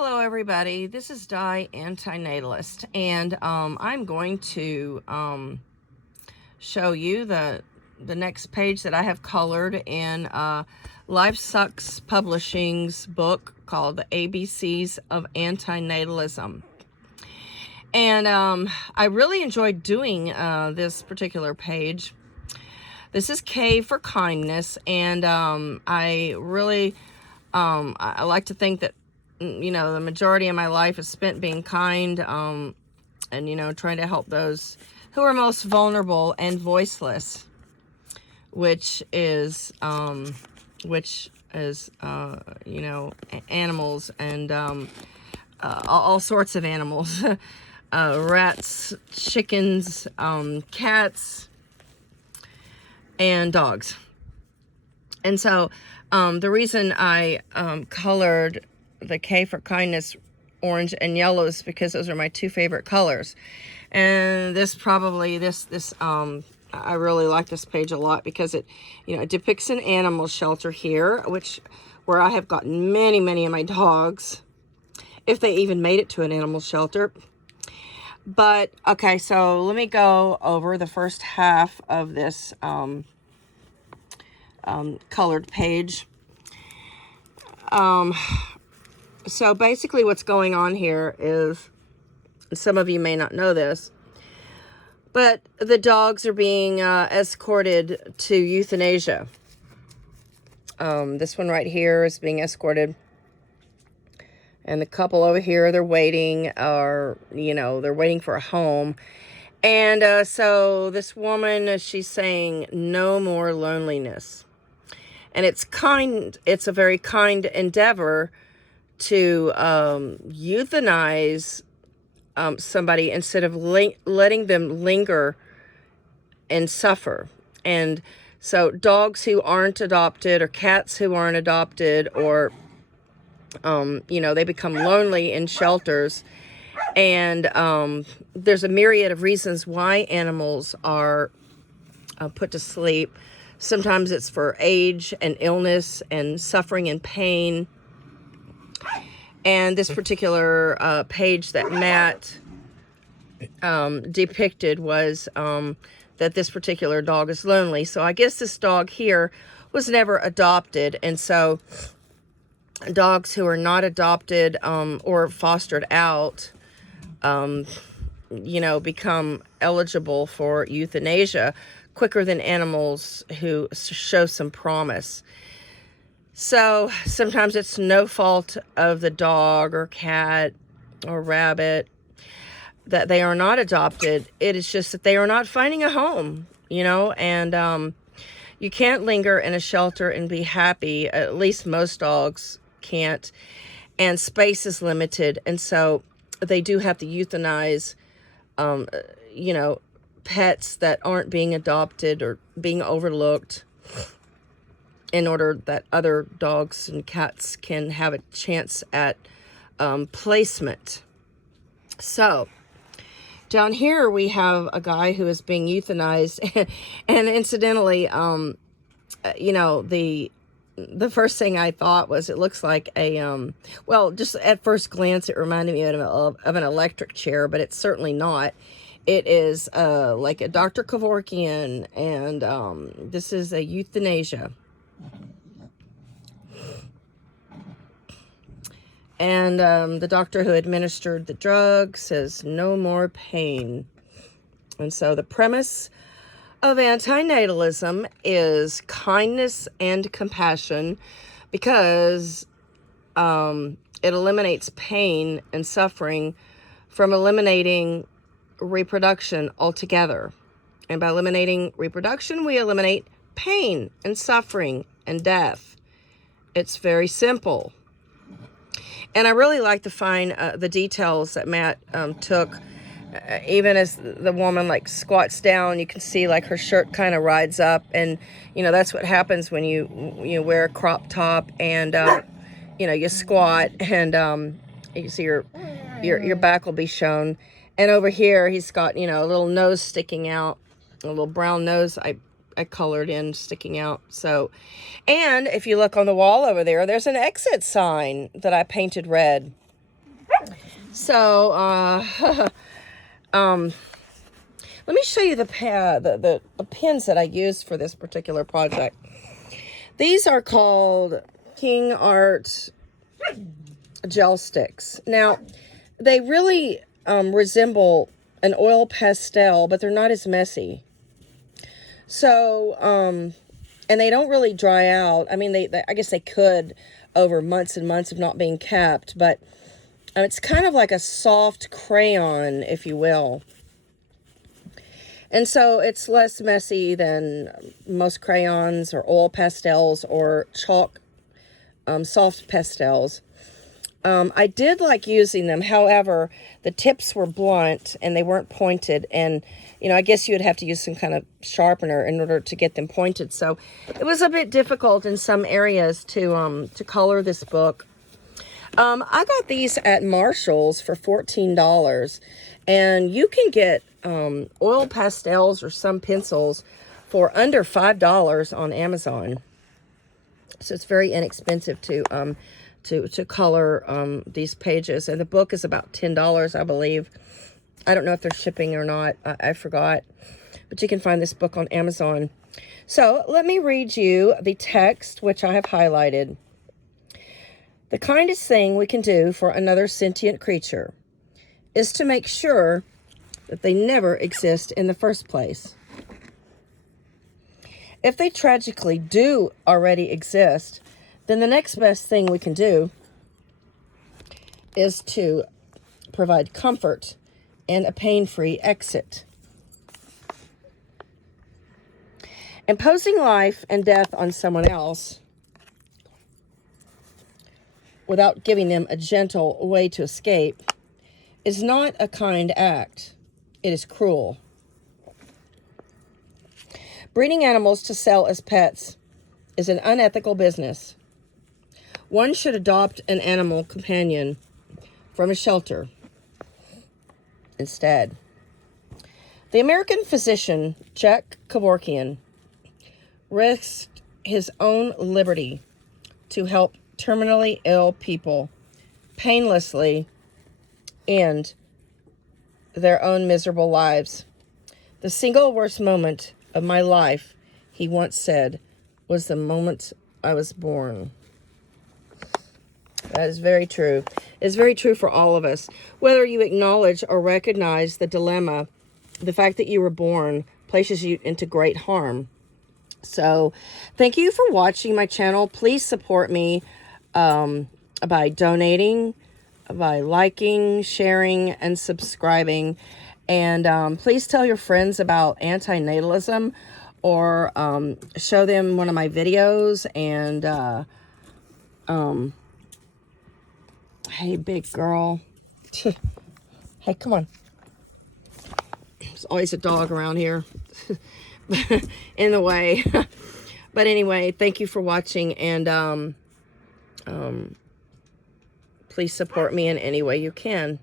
Hello everybody, this is Diane, Antinatalist, and I'm going to show you the next page that I have colored in Life Sucks Publishing's book called The ABCs of Antinatalism. And I really enjoyed doing this particular page. This is K for kindness, and I really I like to think that the majority of my life is spent being kind, and, trying to help those who are most vulnerable and voiceless, which is animals and, all sorts of animals, rats, chickens, cats, and dogs. And so, the reason I, colored the K for kindness orange and yellow is because those are my two favorite colors. And I really like this page a lot because it depicts an animal shelter here, where I have gotten many of my dogs, if they even made it to an animal shelter. But okay, so let me go over the first half of this colored page. So basically what's going on here is, some of you may not know this, but the dogs are being escorted to euthanasia. This one right here is being escorted. And the couple over here, they're waiting, they're waiting for a home. And so this woman, she's saying, no more loneliness. And it's a very kind endeavor to euthanize somebody instead of letting them linger and suffer. And so dogs who aren't adopted, or cats who aren't adopted, or they become lonely in shelters. And there's a myriad of reasons why animals are put to sleep. Sometimes it's for age and illness and suffering and pain. And this particular page that Matt depicted was that this particular dog is lonely. So I guess this dog here was never adopted. And so dogs who are not adopted or fostered out, become eligible for euthanasia quicker than animals who show some promise. So sometimes it's no fault of the dog or cat or rabbit that they are not adopted. It is just that they are not finding a home, and you can't linger in a shelter and be happy. At least most dogs can't, and space is limited. And so they do have to euthanize, pets that aren't being adopted or being overlooked, in order that other dogs and cats can have a chance at placement. So down here we have a guy who is being euthanized, and incidentally, the first thing I thought was, it looks like just at first glance it reminded me of an electric chair, but it's certainly not. It is like a Dr. KEVORKIAN, and this is a euthanasia. And the doctor who administered the drug says, no more pain. And so the premise of antinatalism is kindness and compassion, because it eliminates pain and suffering from eliminating reproduction altogether. And by eliminating reproduction, we eliminate pain and suffering and death. It's very simple. And I really like to find the details that Matt took. Even as the woman squats down, you can see her shirt kind of rides up, and that's what happens when you wear a crop top and you squat, and you can see your back will be shown. And over here he's got a little nose sticking out, a little brown nose I colored in sticking out. So, and if you look on the wall over there, there's an exit sign that I painted red. So, let me show you the pens that I used for this particular project. These are called King Art gel sticks. Now, they really resemble an oil pastel, but they're not as messy. So, and they don't really dry out. I mean, they I guess they could over months and months of not being kept, but it's kind of like a soft crayon, if you will. And so it's less messy than most crayons or oil pastels or chalk, soft pastels. I did like using them. However, the tips were blunt and they weren't pointed. And, you know, I guess you would have to use some kind of sharpener in order to get them pointed. So it was a bit difficult in some areas to color this book. I got these at Marshall's for $14. And you can get oil pastels or some pencils for under $5 on Amazon. So it's very inexpensive to color these pages. And the book is about $10, I believe. I don't know if they're shipping or not. I forgot. But you can find this book on Amazon. So let me read you the text, which I have highlighted. The kindest thing we can do for another sentient creature is to make sure that they never exist in the first place. If they tragically do already exist, then the next best thing we can do is to provide comfort and a pain-free exit. Imposing life and death on someone else without giving them a gentle way to escape is not a kind act. It is cruel. Breeding animals to sell as pets is an unethical business. One should adopt an animal companion from a shelter instead. The American physician, Jack KEVORKIAN, risked his own liberty to help terminally ill people painlessly end their own miserable lives. The single worst moment of my life, he once said, was the moment I was born. That is very true. It's very true for all of us. Whether you acknowledge or recognize the dilemma, the fact that you were born places you into great harm. So, thank you for watching my channel. Please support me by donating, by liking, sharing, and subscribing. And please tell your friends about antinatalism or show them one of my videos. And hey, big girl. Hey, come on. There's always a dog around here in the way. But anyway, thank you for watching. And please support me in any way you can.